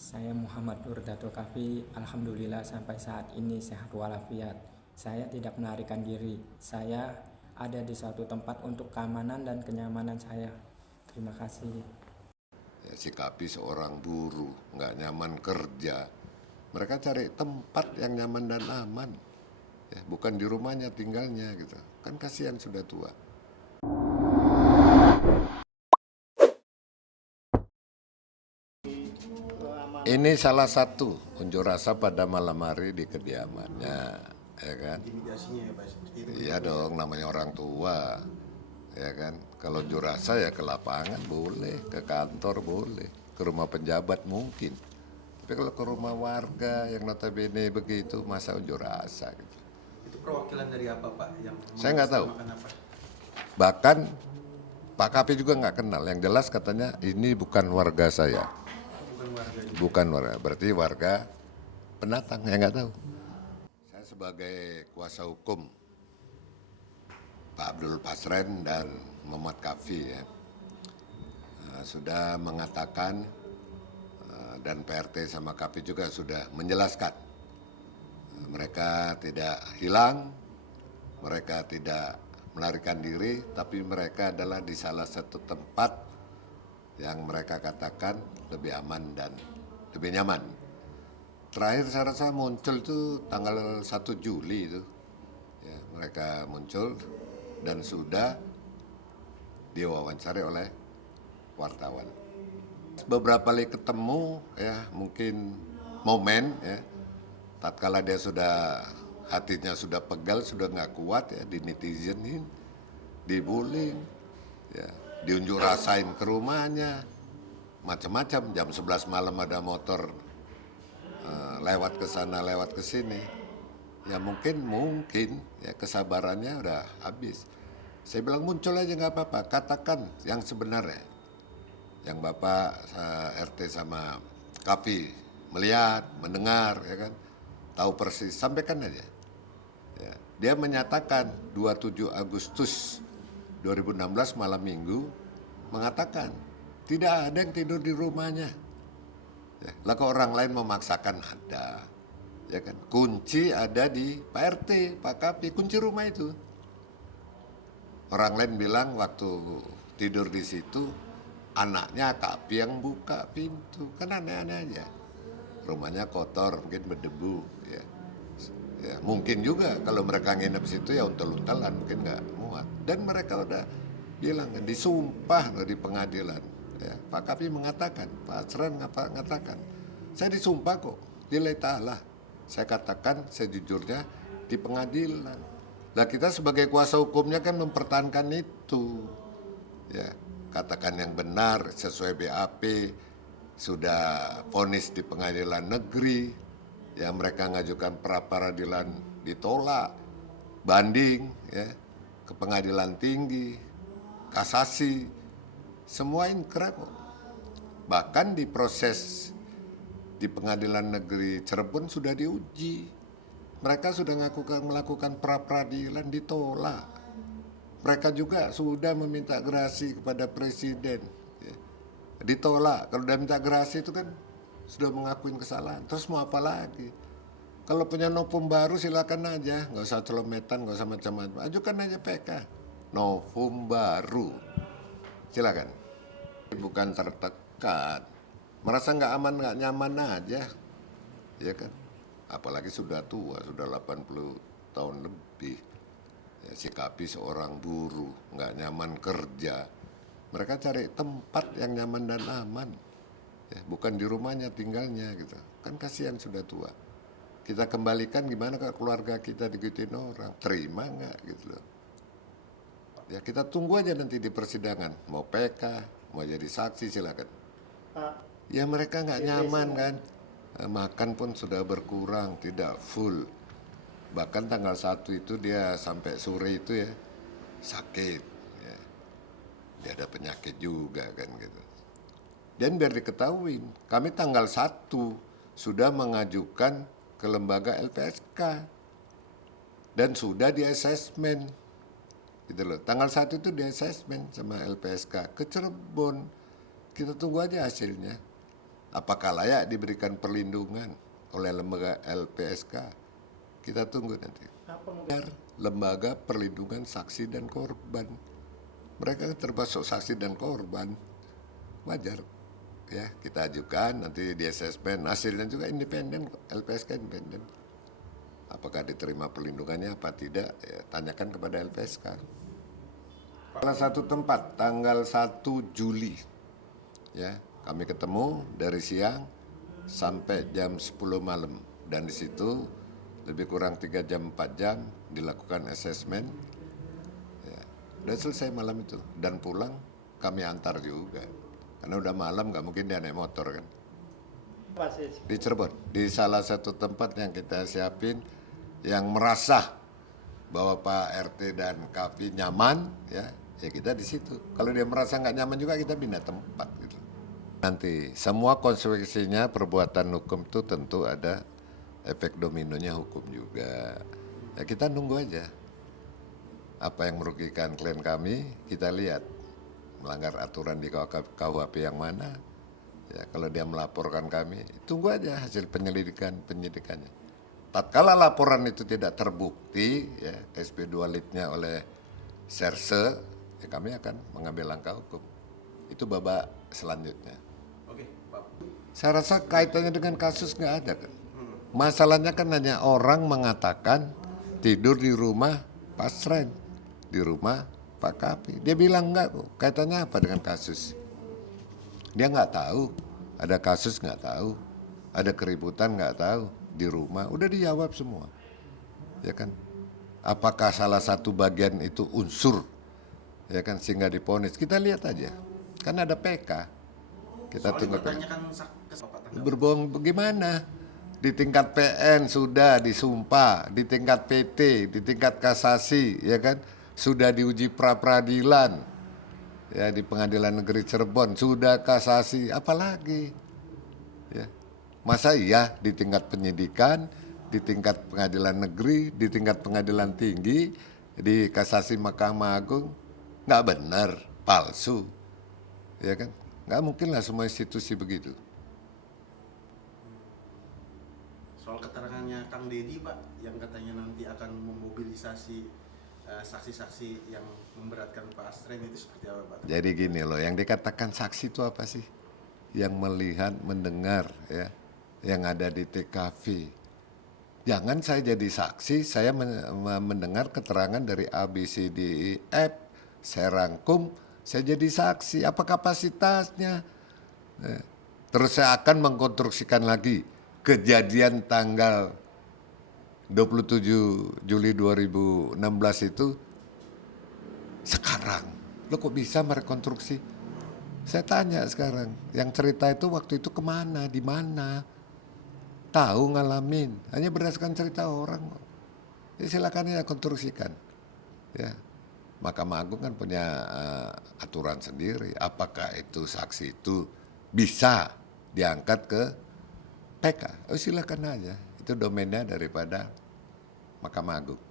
Saya Muhammad Nurdatul Kafi, alhamdulillah sampai saat ini sehat walafiat. Saya tidak melarikan diri. Saya ada di suatu tempat untuk keamanan dan kenyamanan saya. Terima kasih. Ya, sikapi seorang buruh nggak nyaman kerja, mereka cari tempat yang nyaman dan aman, ya, bukan di rumahnya tinggalnya gitu, kan kasihan sudah tua. Ini salah satu unjuk rasa pada malam hari di kediamannya, ya kan? Intimidasinya ya Pak, seperti itu. Iya dong, namanya orang tua, ya kan? Kalau unjuk rasa ya ke lapangan boleh, ke kantor boleh, ke rumah pejabat mungkin. Tapi kalau ke rumah warga yang notabene begitu, masa unjuk rasa gitu. Itu perwakilan dari apa Pak yang Saya nggak tahu. mengatasnamakan apa? Bahkan Pak Kapi juga nggak kenal. Yang jelas katanya ini bukan warga saya, Bukan warga juga. bukan warga. Berarti warga pendatang, ya nggak tahu. Saya sebagai kuasa hukum Pak Abdul Pasren dan Muhammad Kafi ya, sudah mengatakan dan PRT sama Kafi juga sudah menjelaskan mereka tidak hilang, mereka tidak melarikan diri, tapi mereka adalah di salah satu tempat yang mereka katakan lebih aman dan lebih nyaman. Terakhir saya rasa muncul itu tanggal 1 Juli itu. Ya, mereka muncul dan sudah diwawancari oleh wartawan. Beberapa kali ketemu ya, mungkin momen ya, tatkala dia sudah hatinya sudah pegal, sudah nggak kuat ya, di netizenin, dibullying, ya, diunjuk rasain ke rumahnya, macam-macam. Jam 11 malam ada motor lewat ke sana, lewat ke sini. Ya mungkin ya kesabarannya udah habis. Saya bilang muncul aja nggak apa-apa, katakan yang sebenarnya. Yang Bapak RT sama Kapi melihat, mendengar, ya kan, tahu persis, sampaikan aja. Ya. Dia menyatakan 27 Agustus 2016 malam minggu mengatakan tidak ada yang tidur di rumahnya. Ya. Lah kok orang lain memaksakan ada, ya kan? Kunci ada di Pak RT, Pak Kapi, kunci rumah itu. Orang lain bilang waktu tidur di situ anaknya Kapi yang buka pintu, kan aneh-aneh aja. Rumahnya kotor, mungkin berdebu, ya. Ya, mungkin juga kalau mereka nginep situ ya untel-untelan, mungkin nggak muat. Dan mereka udah bilang, disumpah loh di pengadilan. Ya, Pak Kapi mengatakan, Pak Asran mengatakan, saya disumpah kok, lillahi ta'ala. Saya katakan sejujurnya di pengadilan. Lah kita sebagai kuasa hukumnya kan mempertahankan itu. Ya, katakan yang benar sesuai BAP, sudah vonis di pengadilan negeri, ya mereka ngajukan pra peradilan ditolak, banding ya ke pengadilan tinggi, kasasi, semua inkrah kok. Bahkan di proses di pengadilan negeri Cirebon sudah diuji, mereka sudah melakukan pra peradilan ditolak. Mereka juga sudah meminta gerasi kepada presiden, ya, ditolak. Kalau udah minta gerasi itu kan sudah mengakuin kesalahan. Terus mau apa lagi? Kalau punya novum baru silakan aja, nggak usah celometan, nggak usah macam-macam. Ajukan aja PK, novum baru, silakan. Bukan tertekan, merasa nggak aman, nggak nyaman aja, ya kan? Apalagi sudah tua, sudah 80 tahun lebih. Ya, sikapi seorang buruh nggak nyaman kerja, mereka cari tempat yang nyaman dan aman, ya, bukan di rumahnya tinggalnya gitu, kan kasihan sudah tua. Kita kembalikan gimana ke keluarga kita digituin orang, terima nggak gitu loh. Ya kita tunggu aja nanti di persidangan, mau PK, mau jadi saksi silakan. Ya mereka nggak nyaman kan, makan pun sudah berkurang, tidak full. Bahkan tanggal 1 itu dia sampai sore itu ya sakit, ya. Dia ada penyakit juga kan gitu. Dan biar diketahui, kami tanggal 1 sudah mengajukan ke lembaga LPSK dan sudah di asesmen gitu loh. Tanggal 1 itu di asesmen sama LPSK ke Cirebon. Kita tunggu aja hasilnya. Apakah layak diberikan perlindungan oleh lembaga LPSK? Kita tunggu nanti. Lembaga Perlindungan Saksi dan Korban. Mereka termasuk saksi dan korban. Wajar. Ya, kita ajukan nanti di asesmen, hasilnya juga independen kok. LPSK independen. Apakah diterima perlindungannya apa tidak? Ya, tanyakan kepada LPSK. Salah satu tempat tanggal 1 Juli. Ya, kami ketemu dari siang sampai jam 10 malam, dan di situ lebih kurang 3 jam 4 jam dilakukan asesmen. Ya, udah selesai malam itu, dan pulang kami antar juga karena udah malam, nggak mungkin dia naik motor kan. Di Cirebon, di salah satu tempat yang kita siapin, yang merasa bahwa Pak RT dan Kavi nyaman, ya kita di situ. Kalau dia merasa nggak nyaman juga, kita pindah tempat gitu. Nanti semua konsekuensinya perbuatan hukum itu tentu ada efek dominonya hukum juga. Ya kita nunggu aja. Apa yang merugikan klien kami, kita lihat. Melanggar aturan di KUHP yang mana. Ya, kalau dia melaporkan kami, tunggu aja hasil penyidikannya. Tatkala laporan itu tidak terbukti, ya, SP2 lead-nya oleh Serse, ya kami akan mengambil langkah hukum. Itu babak selanjutnya. Oke, Pak. Saya rasa kaitannya dengan kasus nggak ada kan. Masalahnya kan hanya orang mengatakan tidur di rumah Pak Sren, di rumah Pak Kavi. Dia bilang enggak kok. Kaitannya apa dengan kasus? Dia nggak tahu. Ada kasus nggak tahu. Ada keributan nggak tahu. Di rumah udah dijawab semua. Ya kan? Apakah salah satu bagian itu unsur, ya kan, sehingga diponis? Kita lihat aja. Kan ada PK. Kita tunggu. Berbohong bagaimana? Di tingkat PN sudah disumpah, di tingkat PT, di tingkat kasasi, ya kan, sudah diuji pra-peradilan, ya di Pengadilan Negeri Cirebon sudah kasasi, apalagi, ya masa iya di tingkat penyidikan, di tingkat pengadilan negeri, di tingkat pengadilan tinggi, di kasasi Mahkamah Agung nggak benar, palsu, ya kan, nggak mungkin lah semua institusi begitu. Soal keterangannya Kang Deddy, Pak, yang katanya nanti akan memobilisasi saksi-saksi yang memberatkan Pak Astren, itu seperti apa, Pak? Jadi gini loh, yang dikatakan saksi itu apa sih? Yang melihat, mendengar, ya, yang ada di TKV. Jangan saya jadi saksi, saya mendengar keterangan dari A, B, C, D, E, F, saya rangkum, saya jadi saksi. Apa kapasitasnya? Terus saya akan mengkonstruksikan lagi kejadian tanggal 27 Juli 2016 itu sekarang. Lo kok bisa merekonstruksi? Saya tanya sekarang, yang cerita itu waktu itu kemana, di mana? Tahu ngalamin, hanya berdasarkan cerita orang. Ya silakan ya konstruksikan. Ya, Mahkamah Agung kan punya aturan sendiri. Apakah itu saksi itu bisa diangkat ke PK? Oh silakan aja. Itu domainnya daripada Mahkamah Agung.